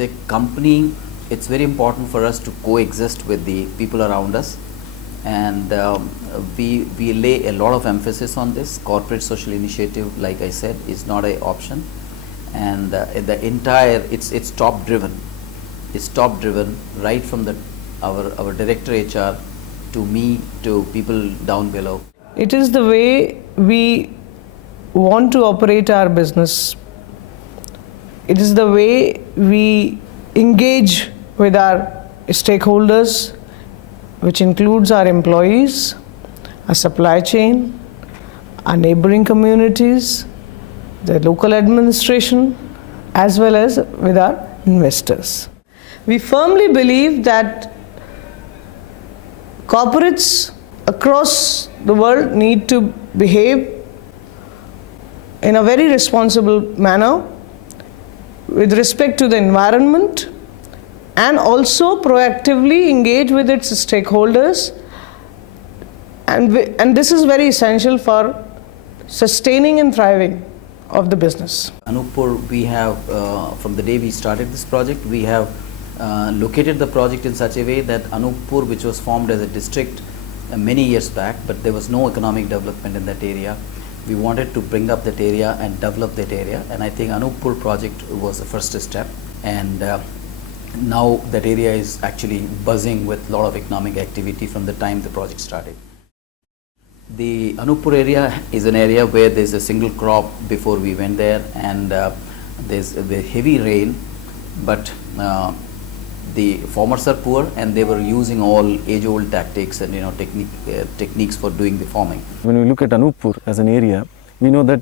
as a company, it's very important for us to coexist with the people around us, and we lay a lot of emphasis on this. Corporate social initiative, like I said, is not an option, and the entire it's top driven. It's top driven right from our director HR to me to people down below. It is the way we want to operate our business. It is the way we engage with our stakeholders, which includes our employees, our supply chain, our neighboring communities, the local administration, as well as with our investors. We firmly believe that corporates across the world need to behave in a very responsible manner with respect to the environment, and also proactively engage with its stakeholders, and this is very essential for sustaining and thriving of the business. Anuppur, we have from the day we started this project, we have located the project in such a way that Anuppur, which was formed as a district many years back, but there was no economic development in that area. We wanted to bring up that area and develop that area, and I think Anuppur project was the first step, and now that area is actually buzzing with a lot of economic activity from the time the project started. The Anuppur area is an area where there's a single crop before we went there, and there's a heavy rain, but the farmers are poor and they were using all age-old tactics and techniques for doing the farming. When we look at Anuppur as an area, we know that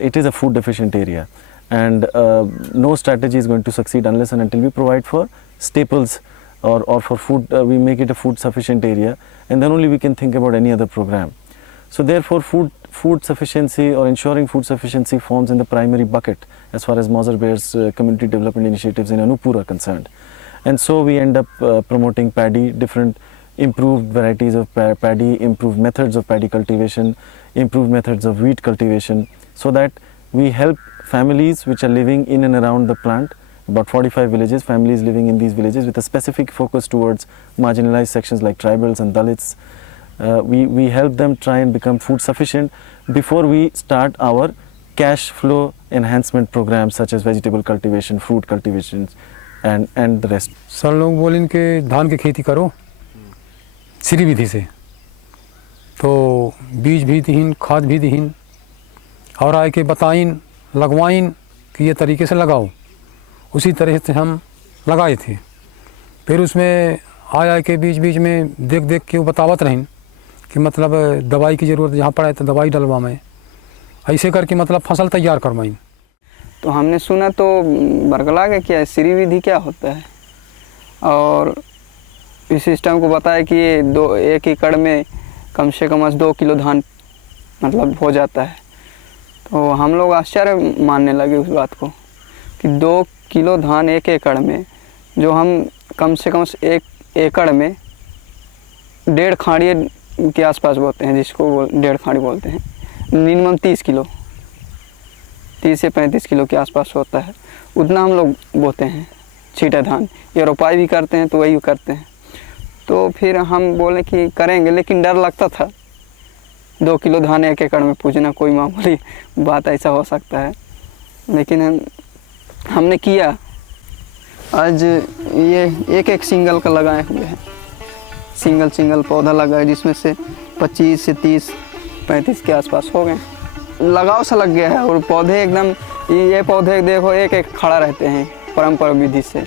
it is a food deficient area, and no strategy is going to succeed unless and until we provide for staples or for food, we make it a food sufficient area, and then only we can think about any other program. So therefore food sufficiency or ensuring food sufficiency forms in the primary bucket as far as Mauser Bear's community development initiatives in Anuppur are concerned. And so we end up promoting paddy, different improved varieties of paddy, improved methods of paddy cultivation, improved methods of wheat cultivation, so that we help families which are living in and around the plant, about 45 villages, families living in these villages with a specific focus towards marginalized sections like tribals and Dalits. We help them try and become food sufficient before we start our cash flow enhancement programs such as vegetable cultivation, fruit cultivation, and the rest. Sir लोग बोलें कि धान की खेती करो श्री विधि से, तो बीज भी दीन, खाद भी दीन, और आए के बताइन लगवाइन कि ये तरीके से लगाओ, उसी तरह से हम लगाए थे। फिर उसमें आए के बीच में देख के वो बतावत रहें कि मतलब दवाई की ज़रूरत जहाँ पड़ा है तो दवाई डलवा में, ऐसे करके मतलब फसल तैयार करवाइन। तो हमने सुना तो बरगला के क्या श्री विधि क्या होता है, और इस सिस्टम को बताया कि ये 1 एकड़ में कम से कम 2 किलो धान मतलब हो जाता है। तो हम लोग आश्चर्य मानने लगे उस बात को कि 2 किलो धान 1 एकड़ में, जो हम कम से कम 1 एकड़ में 1.5 खाड़िए के आसपास बोते हैं, जिसको 1.5 खाड़ी बोलते हैं, मिनिमम 30 से 35 किलो के आसपास होता है, उतना हम लोग बोते हैं छीटा धान। ये रोपाई भी करते हैं तो वही करते हैं। तो फिर हम बोले कि करेंगे, लेकिन डर लगता था 2 किलो धान 1 एकड़ में पूजना कोई मामूली बात ऐसा हो सकता है, लेकिन हमने किया। आज ये एक सिंगल का लगाए हुए हैं, सिंगल पौधा लगाए, जिसमें से 25 से 30-35 के आसपास हो गए। लगाव सा लग गया है, और पौधे एकदम, ये पौधे देखो एक खड़ा रहते हैं परंपरा विधि से,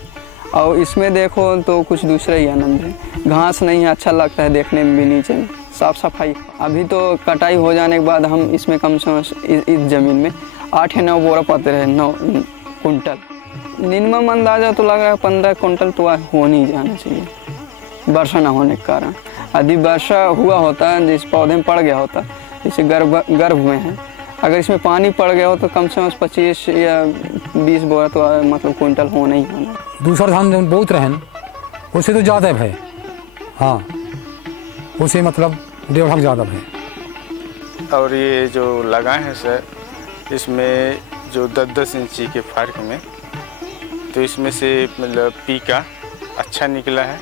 और इसमें देखो तो कुछ दूसरा ही आनंद है। घास नहीं है, अच्छा लगता है देखने में भी, नीचे में साफ सफाई। अभी तो कटाई हो जाने के बाद हम इसमें कम से कम इस ज़मीन में 8 या 9 बोरा पाते रहे, 9 कुंटल। मिनिमम अंदाज़ा तो लगा है 15 कुंटल तो हो नहीं जाना चाहिए, वर्षा ना होने के कारण। यदि वर्षा हुआ होता, जिस पौधे में पड़ गया होता, जैसे गर्भ में है, अगर इसमें पानी पड़ गया हो तो कम से कम 25 या 20 बोरा तो मतलब कुंटल होना ही होना। दूसरा धान बहुत रहन, उससे तो ज़्यादा है, हाँ, उसे मतलब 1.5 ज़्यादा है। और ये जो लगाए हैं सर, इसमें जो 10-10 इंची के फर्क में तो इसमें से मतलब पीका अच्छा निकला है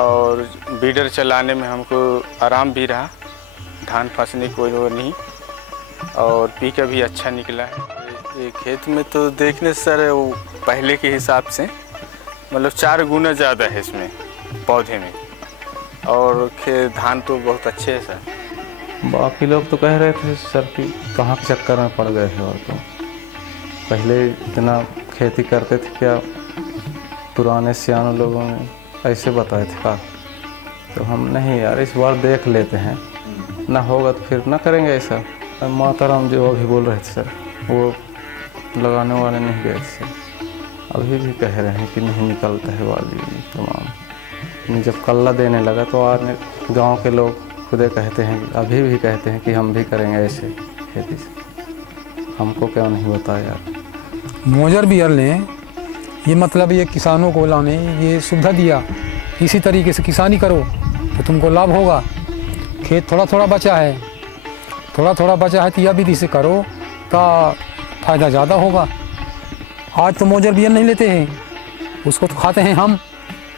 और बीडर चलाने में हमको आराम भी रहा, धान फंसने की कोई वो नहीं, और पीका भी अच्छा निकला है। ये खेत में तो देखने से सर वो पहले के हिसाब से मतलब 4 गुना ज़्यादा है इसमें पौधे में, और धान तो बहुत अच्छे है सर। बाकी लोग तो कह रहे थे सर कि कहाँ के चक्कर में पड़ गए थे, और तो पहले इतना खेती करते थे क्या, पुराने सियाने लोगों ने ऐसे बताए थे का। तो हम नहीं यार इस बार देख लेते हैं, ना होगा तो फिर ना करेंगे ऐसा। माता राम जो अभी बोल रहे थे सर, वो लगाने वाले नहीं गए थे, अभी भी कह रहे हैं कि नहीं निकलता है वाली तमाम। जब कल्ला देने लगा तो आज गांव के लोग खुदे कहते हैं, अभी भी कहते हैं कि हम भी करेंगे ऐसे खेती से। हमको क्यों नहीं बताया यार। मोजर बियर ने ये मतलब ये किसानों को लाने ये सुविधा दिया, इसी तरीके से किसानी करो तो तुमको लाभ होगा। खेत थोड़ा थोड़ा बचा है, थोड़ा थोड़ा बचा है तो यह विधि से करो तो फ़ायदा ज़्यादा होगा। आज तो मोजर बियर नहीं लेते हैं, उसको तो खाते हैं हम,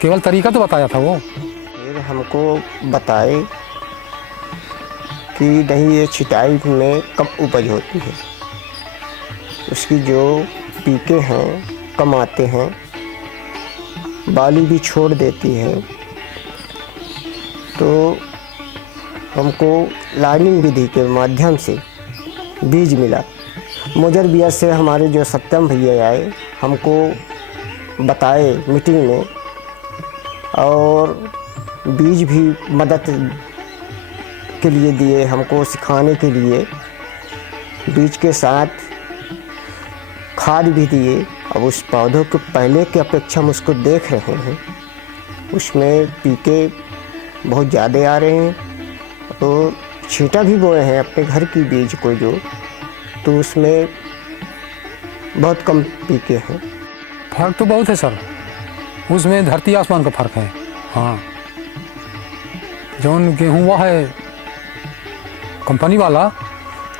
केवल तरीका तो बताया था वो। फिर हमको बताए कि नहीं ये छिटाई में कम उपज होती है, उसकी जो पीके हैं कम आते हैं, बाली भी छोड़ देती है। तो हमको लाइनिंग विधि के माध्यम से बीज मिला। मोजर बियर से हमारे जो सत्यम भैया आए, हमको बताए मीटिंग में, और बीज भी मदद के लिए दिए हमको सिखाने के लिए, बीज के साथ खाद भी दिए। अब उस पौधों के पहले की अपेक्षा हम उसको देख रहे हैं, उसमें पीके बहुत ज़्यादा आ रहे हैं। तो छींटा भी बोए हैं अपने घर की बीज को जो, तो उसमें बहुत कम पीके हैं। फर्क तो बहुत है सर, उसमें धरती आसमान का फ़र्क है। हाँ, जौन गेहूँ हुआ है कंपनी वाला,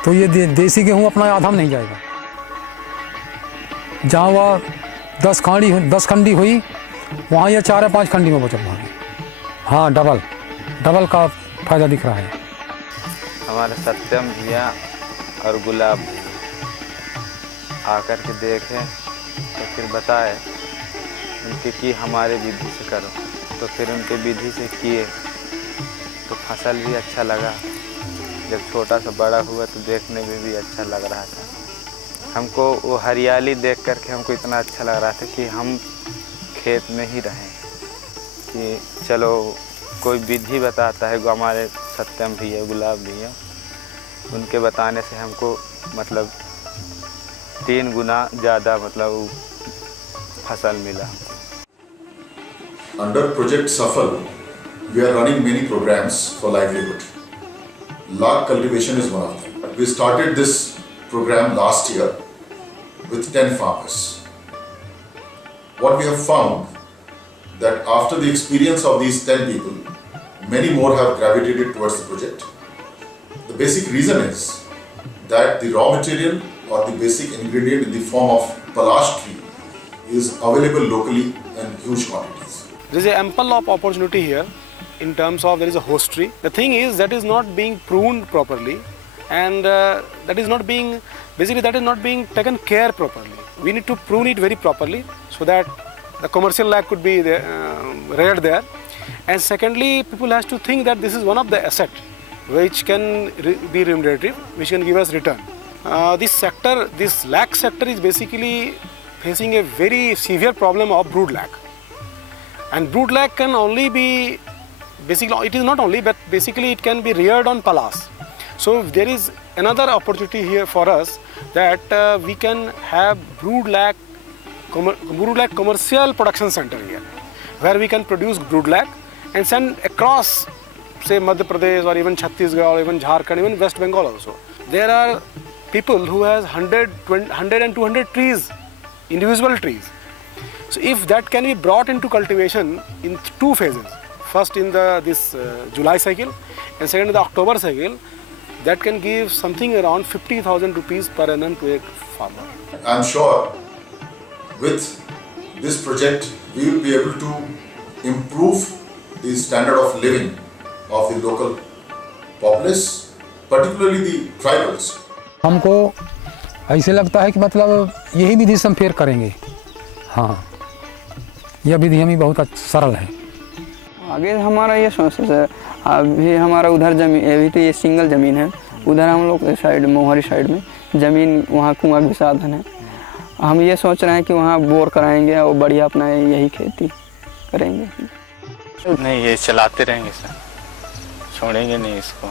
तो ये देसी गेहूँ अपना आधा में नहीं जाएगा। जहाँ वह 10 खंडी हुई, वहाँ ये 4 या 5 खंडी में बचत होगी। हाँ, डबल का फ़ायदा दिख रहा है। हमारे सत्यम भैया और गुलाब आकर के देखे तो फिर बताए उनके कि हमारे विधि से करो, तो फिर उनके विधि से किए तो फसल भी अच्छा लगा। जब छोटा सा बड़ा हुआ तो देखने में भी अच्छा लग रहा था। हमको वो हरियाली देख कर के हमको इतना अच्छा लग रहा था कि हम खेत में ही रहें, कि चलो कोई विधि बताता है। हमारे सत्यम भैया गुलाब भैया, उनके बताने से हमको मतलब 3 गुना ज़्यादा मतलब फसल मिला। Under Project Safal, we are running many programs for livelihood. Log cultivation is one of them. We started this program last year with 10 farmers. What we have found that after the experience of these 10 people, many more have gravitated towards the project. The basic reason is that the raw material or the basic ingredient in the form of palash tree is available locally in huge quantities. There is ample of opportunity here in terms of there is a host tree. The thing is that is not being pruned properly, and that is not being taken care properly. We need to prune it very properly so that the commercial lag could be reared there. And secondly, people has to think that this is one of the asset which can be remunerative, which can give us return. This lag sector is basically facing a very severe problem of brood lag. And brood lag can only be, basically it is not only, but basically it can be reared on palas. So there is another opportunity here for us that we can have brood lag commercial production center here, where we can produce brood lag and send across, say, Madhya Pradesh or even Chhattisgarh or even Jharkhand, even West Bengal also. There are people who has 100 and 200 trees, individual trees. So if that can be brought into cultivation in 2 phases, first in this July cycle and second in the October cycle, that can give something around 50,000 rupees per annum to a farmer. I'm sure with this project we will be able to improve the standard of living of the local populace, particularly the tribals. हमको ऐसे लगता है कि मतलब यही विधि से हम फेर करेंगे। हाँ, यह विधि हमें बहुत सरल है। आगे हमारा ये सोच है, अभी हमारा उधर ज़मीन, अभी तो ये सिंगल ज़मीन है, उधर हम लोग साइड मोहारी साइड में ज़मीन, वहाँ कुआँ भी साधन है। हम ये सोच रहे हैं कि वहाँ बोर कराएंगे और बढ़िया अपना यही खेती करेंगे। नहीं, ये चलाते रहेंगे सर, छोड़ेंगे नहीं इसको।